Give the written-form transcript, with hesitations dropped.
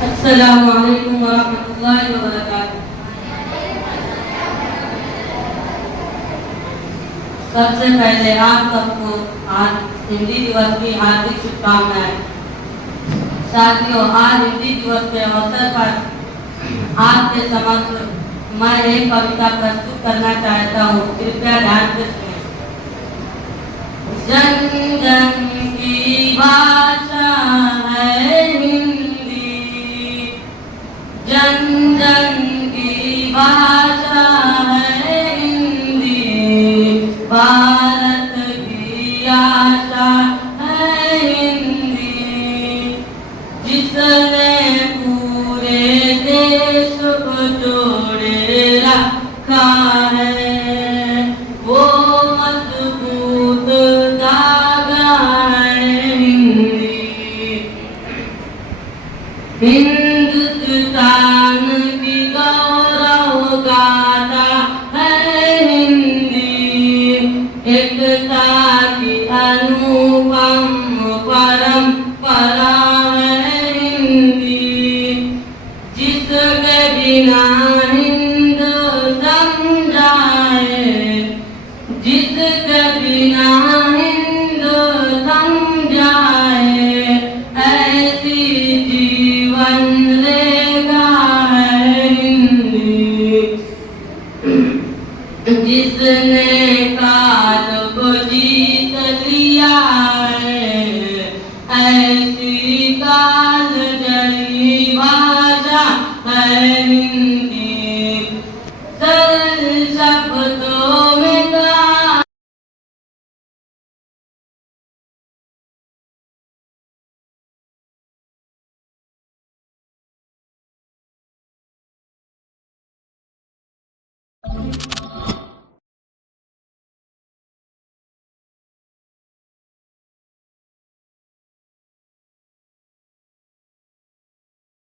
अस्सलामु अलैकुम वरहमतुल्लाहि वबरकातुहू। सबसे पहले आप सबको आज हिंदी दिवस की हार्दिक शुभकामनाएं। साथियों, आज हिंदी दिवस के अवसर पर आपके समक्ष मैं एक कविता प्रस्तुत करना चाहता हूँ। कृपया ध्यान से सुनें। जन जन की भाषा है हिंदी, जन जन की भाषा है हिंदी, भारत की आशा है हिंदी। जिसने पूरे देश को जोड़े रखा है, वो मजबूत धागा है हिंदी। हिंदुस्तान की गौरव गाथा है हिंदी, एकता की अनुपम परंपरा है हिंदी। जिसके बिना हिंद दम जाए, जिसके बिना हिंद दम जाए, ऐसी जीवन रेखा है हिंदी। जिसने काल